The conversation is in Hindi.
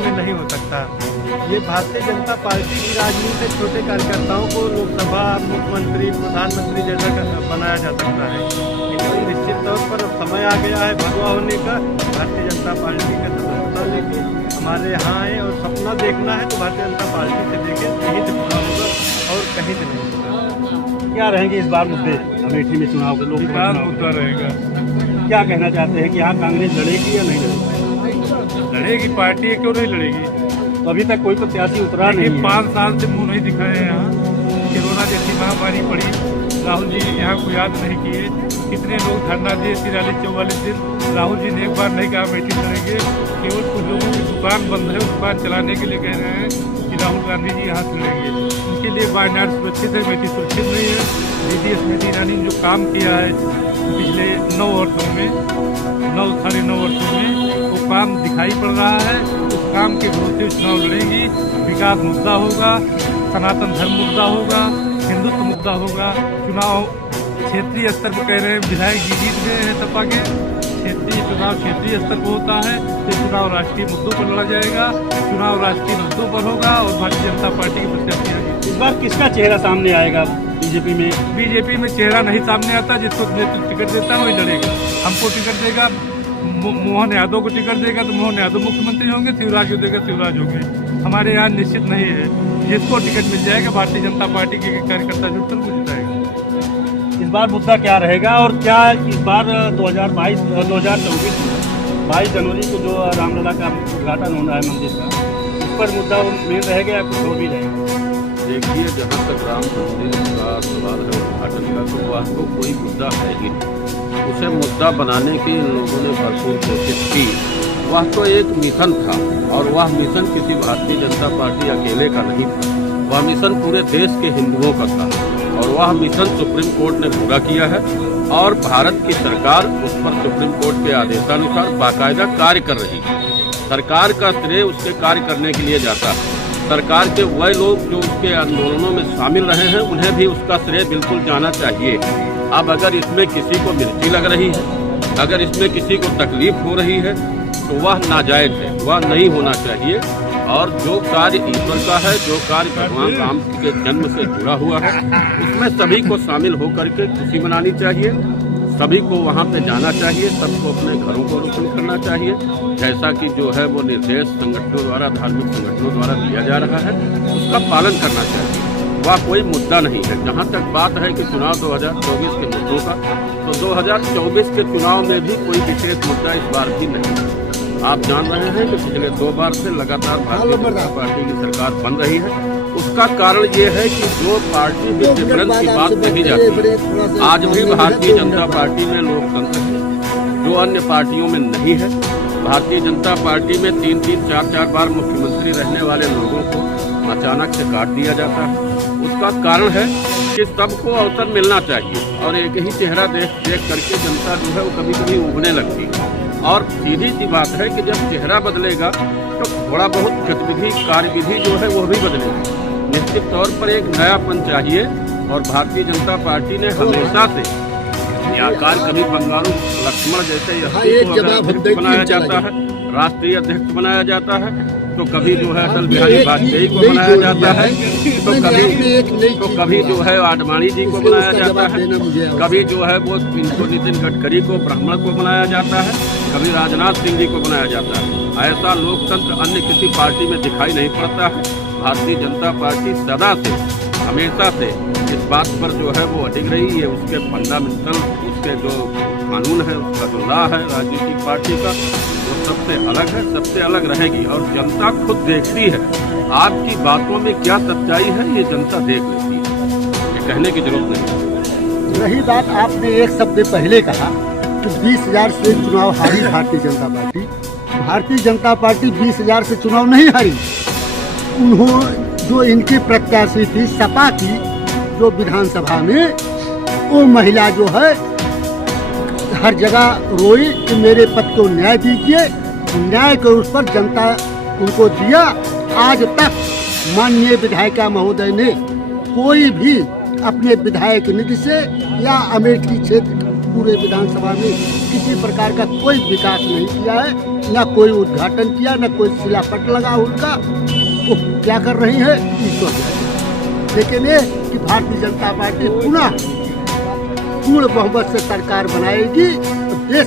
में नहीं हो सकता। ये भारतीय जनता पार्टी की राजनीति से छोटे कार्यकर्ताओं को लोकसभा मुख्यमंत्री प्रधानमंत्री जैसा बनाया जा सकता है, लेकिन निश्चित तौर पर अब समय आ गया है भगवा होने का। भारतीय जनता पार्टी का सदस्यता लेके हमारे यहाँ आए और सपना देखना है तो भारतीय जनता पार्टी से देखें, कहीं से पूरा होगा और कहीं से नहीं होगा। क्या रहेंगे इस बार मुद्दे अमेठी में चुनाव के? लोग मुद्दा रहेगा। क्या कहना चाहते हैं कि यहाँ कांग्रेस लड़ेगी या नहीं लड़ेगी? लड़ेगी, पार्टी है, क्यों नहीं लड़ेगी? तो अभी तक कोई प्रत्याशी उतरा नहीं है। 5 साल से मुंह नहीं दिखाए हैं यहाँ। कोरोना जैसी महामारी पड़ी, राहुल जी यहाँ को याद नहीं किए। कितने लोग धरना दिए 43-44 दिन। राहुल जी ने एक बार नहीं कहा अमेठी लड़ेंगे। केवल कुछ लोगों की दुकान बंद है, उस दुकान चलाने के लिए कह रहे हैं कि राहुल गांधी जी यहाँ से लड़ेंगे। उनके लिए वायनाड सुरक्षित है, अमेठी सुरक्षित नहीं है। दीदी स्मृति ईरानी ने जो काम किया है पिछले 9 वर्षों में, 9 साढ़े 9 वर्षों में, वो काम दिखाई पड़ रहा है। उस काम के विरोध से चुनाव लड़ेंगी। विकास मुद्दा होगा, सनातन धर्म मुद्दा होगा, हिंदुत्व मुद्दा होगा। चुनाव क्षेत्रीय स्तर पर कह रहे हैं, विधायक जी जीत गए हैं सपा के। क्षेत्रीय चुनाव क्षेत्रीय स्तर पर होता है, तो चुनाव राष्ट्रीय मुद्दों पर लड़ा जाएगा। चुनाव राष्ट्रीय मुद्दों पर होगा और भारतीय जनता पार्टी की प्रत्याशी। इस बार किसका चेहरा सामने आएगा बीजेपी में? बीजेपी में चेहरा नहीं सामने आता। जिसको टिकट देता है वही लड़ेगा। हमको टिकट देगा, मोहन यादव को टिकट देगा तो मोहन यादव मुख्यमंत्री होंगे, शिवराज को देगा शिवराज होंगे। हमारे यहाँ निश्चित नहीं है, जिसको टिकट मिल जाएगा भारतीय जनता पार्टी के कार्यकर्ता जुटकर वो जिताएगा। इस बार मुद्दा क्या रहेगा और क्या इस बार 2024 22 जनवरी को जो रामलला का उद्घाटन होना है मंदिर का, इस पर मुद्दा मेन रहेगा या कुछ और भी रहेगा? देखिए, जहाँ तक राम मंदिर का सवाल है उद्घाटन का, तो वह तो कोई मुद्दा है ही नहीं। उसे मुद्दा बनाने की इन लोगों ने भरपूर कोशिश की। वह तो एक मिशन था और वह मिशन किसी भारतीय जनता पार्टी अकेले का नहीं था। वह मिशन पूरे देश के हिंदुओं का था और वह मिशन सुप्रीम कोर्ट ने पूरा किया है और भारत की सरकार उस पर सुप्रीम कोर्ट के आदेशानुसार बाकायदा कार्य कर रही है। सरकार का श्रेय उसके कार्य करने के लिए जाता है। सरकार के वह लोग जो उसके आंदोलनों में शामिल रहे हैं, उन्हें भी उसका श्रेय बिल्कुल जाना चाहिए। अब अगर इसमें किसी को मिर्ची लग रही है, अगर इसमें किसी को तकलीफ हो रही है, तो वह नाजायज है, वह नहीं होना चाहिए। और जो कार्य ईश्वर का है, जो कार्य भगवान राम के जन्म से जुड़ा हुआ है, उसमें सभी को शामिल होकर के खुशी मनानी चाहिए। सभी को वहाँ पे जाना चाहिए, सबको अपने घरों को रोशन करना चाहिए, जैसा कि जो है वो निर्देश संगठनों द्वारा, धार्मिक संगठनों द्वारा दिया जा रहा है, उसका पालन करना चाहिए। वह कोई मुद्दा नहीं है। जहाँ तक बात है कि चुनाव 2024 के मुद्दों का, तो 2024 के चुनाव में भी कोई विशेष मुद्दा इस बार भी नहीं है। आप जान रहे हैं कि पिछले 2 बार से लगातार भारतीय जनता पार्टी की सरकार बन रही है। उसका कारण ये है कि जो पार्टी में डिफरेंस की बात कही जाती है, आज भी भारतीय जनता पार्टी में लोकतंत्र है, जो अन्य पार्टियों में नहीं है। भारतीय जनता पार्टी में 3-3, 4-4 बार मुख्यमंत्री रहने वाले लोगों को अचानक से काट दिया जाता है। उसका कारण है कि सबको अवसर मिलना चाहिए और एक ही चेहरा देख करके जनता जो है वो कभी कभी उगने लगती है। और सीधी सी बात है कि जब चेहरा बदलेगा तो थोड़ा बहुत गतिविधि, कार्यविधि जो है वो भी बदलेगी। निश्चित तौर पर एक नयापन चाहिए और भारतीय जनता पार्टी ने हमेशा से आकार, कभी बंगारू लक्ष्मण जैसे अध्यक्ष बनाया जाता है, राष्ट्रीय अध्यक्ष बनाया जाता है, तो कभी जो है अटल बिहारी वाजपेयी को बनाया जाता है, तो कभी जो है आडवाणी जी को बनाया जाता है, कभी जो है वो इनको नितिन गडकरी को, ब्राह्मण को बनाया जाता है, कभी राजनाथ सिंह जी को बनाया जाता है। ऐसा लोकतंत्र अन्य किसी पार्टी में दिखाई नहीं पड़ता है। भारतीय जनता पार्टी सदा से, हमेशा से इस बात पर जो है वो अडिग रही है। उसके फंडामेंटल, उसके जो कानून है, उसका जो लॉ है राजनीतिक पार्टी का, वो सबसे अलग है, सबसे अलग रहेगी। और जनता खुद देखती है आपकी बातों में क्या सच्चाई है, ये जनता देख लेती है, ये कहने की जरूरत नहीं। रही बात, आपने एक शब्द पहले कहा कि 20,000 से चुनाव हारी भारतीय जनता पार्टी। भारतीय जनता पार्टी 20,000 से चुनाव नहीं हारी। उन्होंने जो इनकी प्रत्याशी थी सपा की, जो विधानसभा में, वो महिला जो है हर जगह रोई कि मेरे पति को न्याय दीजिए। न्याय के उस पर जनता उनको दिया। आज तक माननीय विधायिका महोदय ने कोई भी अपने विधायक निधि से या अमेठी क्षेत्र पूरे विधानसभा में किसी प्रकार का कोई विकास नहीं किया है, न कोई उद्घाटन किया, न कोई शिलापट लगा उनका। वो क्या कर रही है ईश्वर जाने। लेकिन ये कि भारतीय जनता पार्टी पुनः पूर्ण बहुमत से सरकार बनाएगी, तो देश